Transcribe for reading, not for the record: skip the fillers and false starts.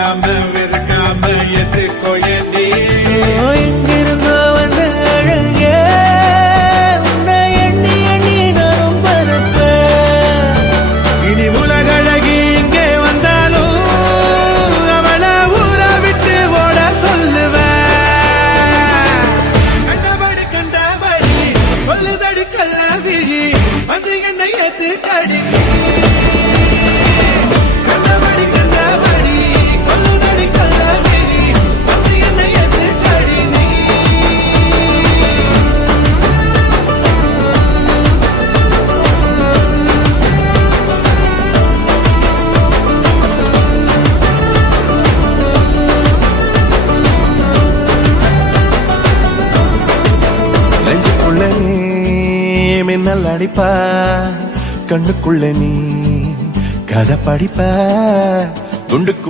மறக்காம வெறுக்காம எதுக்கோ ஏண்டி எங்கிருந்தோ வந்த அழகே உன்னை எண்ணி எண்ணி நானும் பரப்பேன். இனி உலகழகி இங்கே வந்தாலும் அவளை ஊற விட்டு ஓட சொல்லுவேன். கண்டபடி கண்டபடி கொல்லுதடி கள்ளவிழி வந்து என்னை ஏத்து கடி. கண்டபடி கண்டபடி கொல்லுதடி கள்ளவிழி வந்து என்னை ஏத்து கடி. நெஞ்சுக்குள்ள நீ மின்னல் அடிப்பா, கண்ணுக்குள்ள நீ கதை படிப்ப, குண்டு